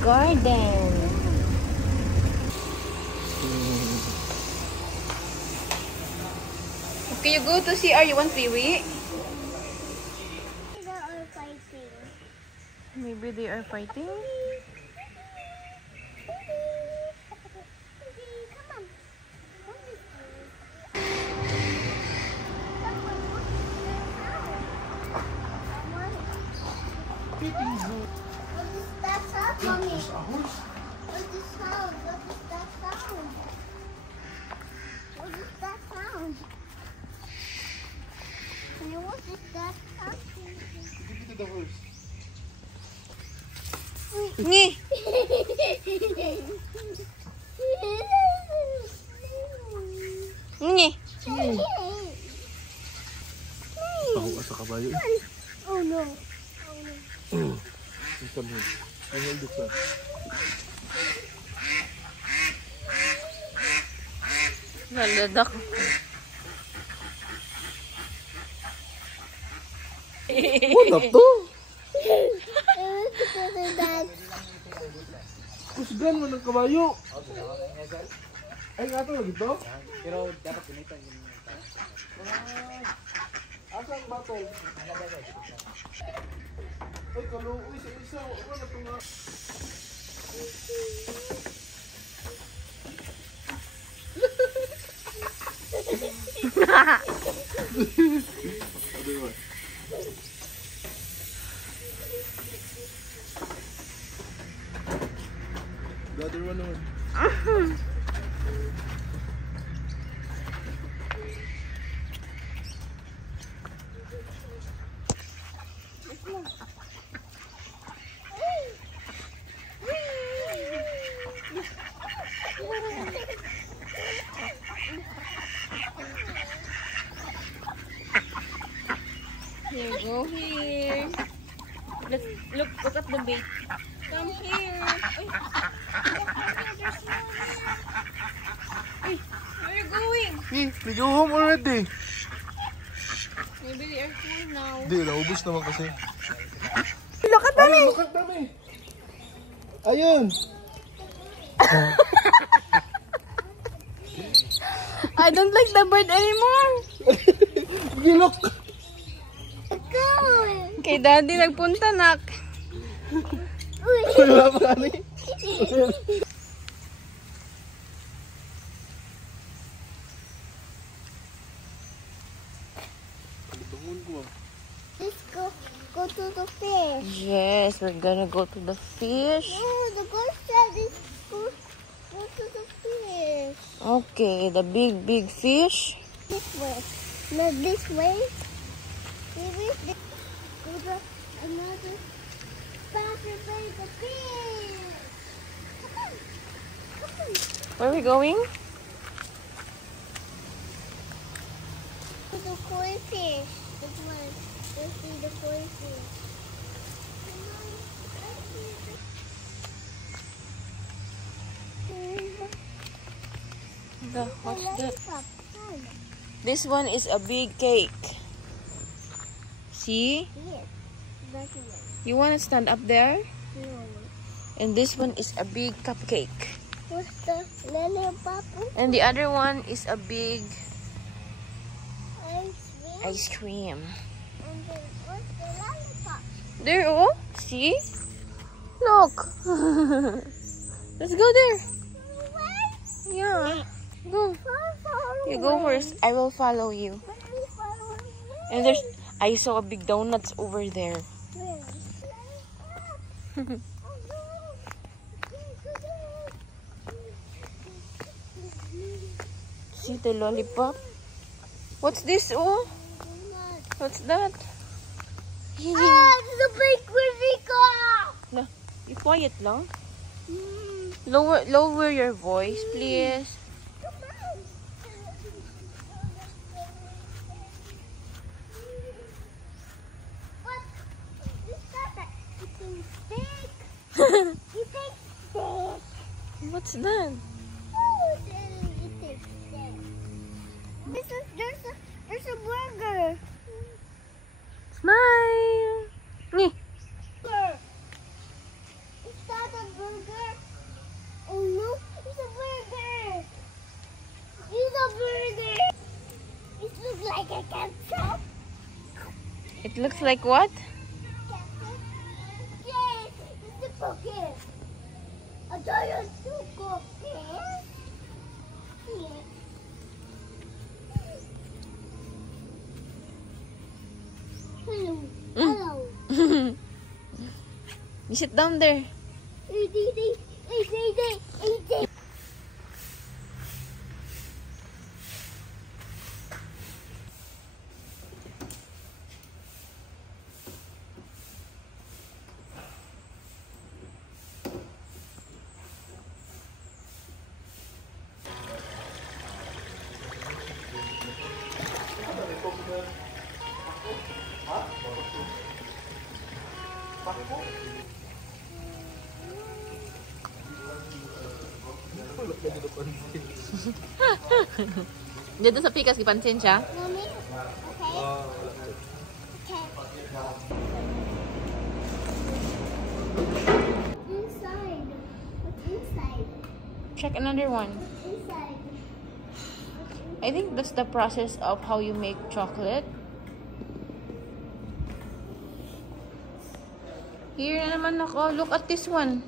garden. Okay, you go to CR. You want Piwi? They are fighting. Maybe they are fighting. Come on. What is that sound, Mommy? What is sound? What is that sound? What is that sound? What is that sound? Give it to the horse. Ngi. Ngi. Tahu sa kabayo. Oh no. Ito mo. Ano yung duksa? Naladak. What up to? Kusgan mo ng kabayo. Ay nga to, dito? Pero dapat gunitan. Asang bato? Ay, kaluoy sa isa. Wala ito nga. Ano yun? The other one naman. Here, go here. Let's look at the bait. Come here. Ay, where are you going? Eh, we go home already. Maybe they are full now. Hindi, naubos naman kasi. Look at Ayun, look at dami. Ayun. I don't like the bird anymore. Sige, look. Kay daddy nagpunta, nak. Wala pa kami. Let's go to the fish. Yes, we're gonna go to the fish. No, the girl said it's go to the fish. Okay, the big fish. This way. Not this way. Maybe go to another faster way the fish. Come on. Come on. Where are we going? To the koi fish. This one. Let's see the koi fish. Come on. Let's see the... What's that? Lollipop. This one is a big cake. See? Yes. That's one. You wanna stand up there? No. And this one is a big cupcake. What's the lollipop? And the other one is a big Ice cream. ice cream. And then what's the lollipop? There, oh, see? Look. Let's go there. Where? Yeah. Go. Follow You go away. first. I will follow you. Let me follow away. And there's, I saw a big donuts over there. Where? See the lollipop? What's this, oh? What's that? Ah, it's a big Rico! No, you quiet lang. Lower your voice, please. What? Is that a eating steak? Eating steak. What's that? Oh, it's eating steak. There's a burger. Smile. Ni. Is that a burger? looks like what? Yes, it's a cookie. A giant cookie. Yes. Hello. Hello. You sit down there. Dito sa pikas, ipansin siya. Mommy, okay? Okay. Inside. What's inside? Check another one. Inside. I think that's the process of how you make chocolate. Here na naman ako. Look at this one.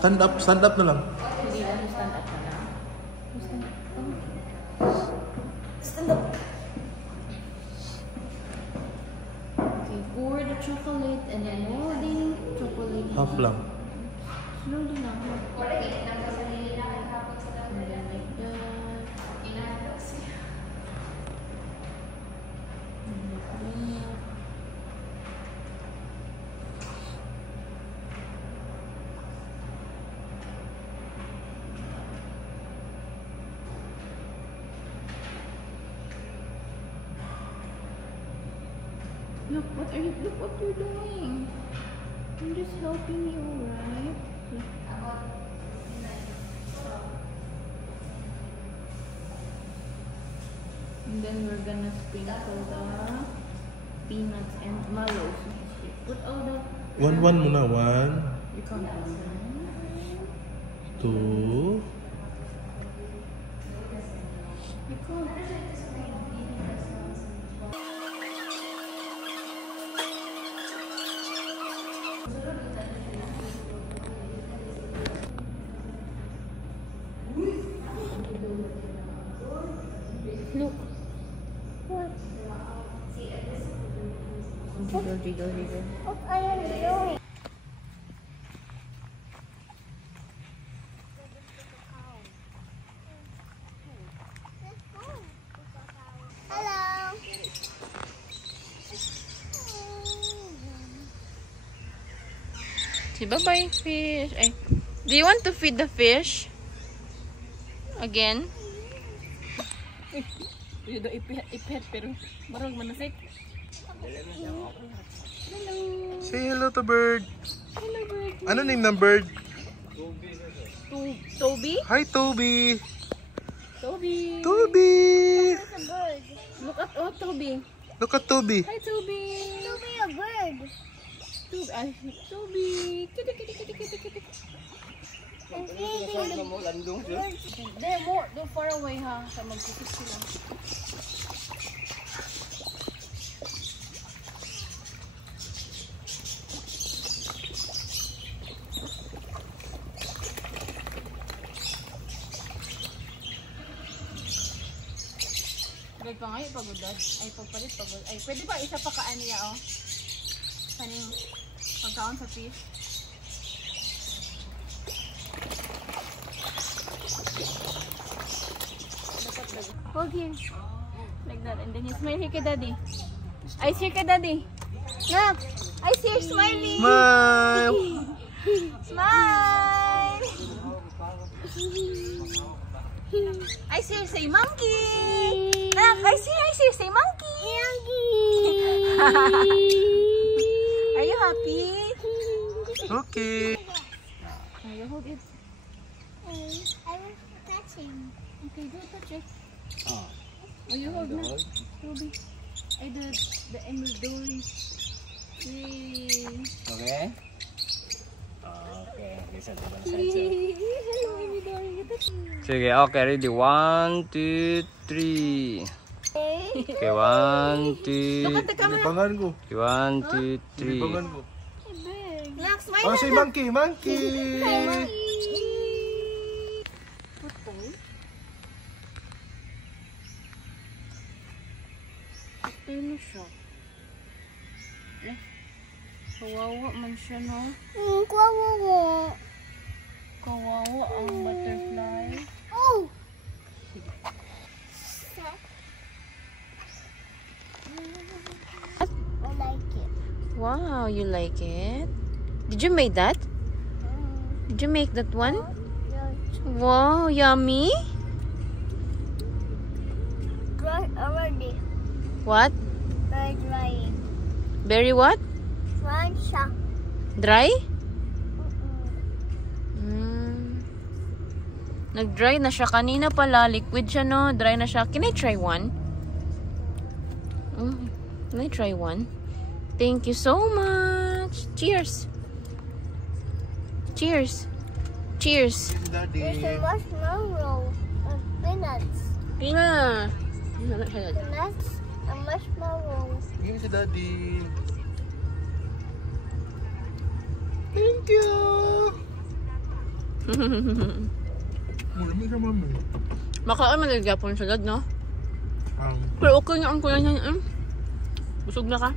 Stand up na lang. Hindi lang, stand up na lang. Okay, pour the chocolate and then loading chocolate. Half lang. Slowly lang. And then like that. Look what you're doing. I'm just helping you, right? And then we're gonna sprinkle the peanuts and mallows. Put all the One muna. 1, you can't do 2. You can't. Look. What? Jiggle. What are you doing? Hello. Say bye-bye, fish. Ay. Do you want to feed the fish? Again? Yun daw ipet pero marang manasik. Hello. Say hello to bird. Hello, bird. Ano name ng bird? Toby? Hi, Toby. Toby. Toby. It's a bird. Look at Toby. Look at Toby. Hi, Toby. To be a bird. Toby. Kitty. And feeding birds. They're far away ha. Sa magkikis sila. Pagod pa ngayon, pagod. Ay, pagpalit, pagod. Ay, pwede ba isa pa kaan niya, oh? Kaning pagkaon sa fish. Hold here. Like that. And then you smile here kay daddy. Eyes here kay daddy. Look! Eyes here, smiling! Smile. Smile! Eyes here, say monkey! Look! Eyes here, say monkey! Are you happy? Okay. You hold it. I will touch him. Okay, do touch it. Oh, you hold na. Ruby. Ay, the emerald dory. Yay. Okay. Hello, everybody. Sige, okay, ready. 1, 2, 3. Okay, 1, 2. Look at the camera. Libangan ko. 1, 2, 3. Libangan ko. Max, why Oh, not? si Monkey, Monkey! Ano siya? Eh, kawawa man siya, no? Kawawa. Kawawa ang butterfly. Oh. I like it. Wow, you like it? Did you make that? Did you make that one? Wow, yummy. Dry already. What? Very dry. Berry what? One shot. Dry? Nag-dry na siya. Kanina pala, liquid siya, no? Dry na siya. Can I try one? Can I try one? Thank you so much. Cheers. Cheers. Cheers. Daddy. There's a marshmallow and peanuts. Pina. Peanuts and marshmallow. Give si Daddy. Thank you! Mula ka, mami. Makaan malagapon sa lad, no? Pero okay nga ang kulay niya. Busog na ka.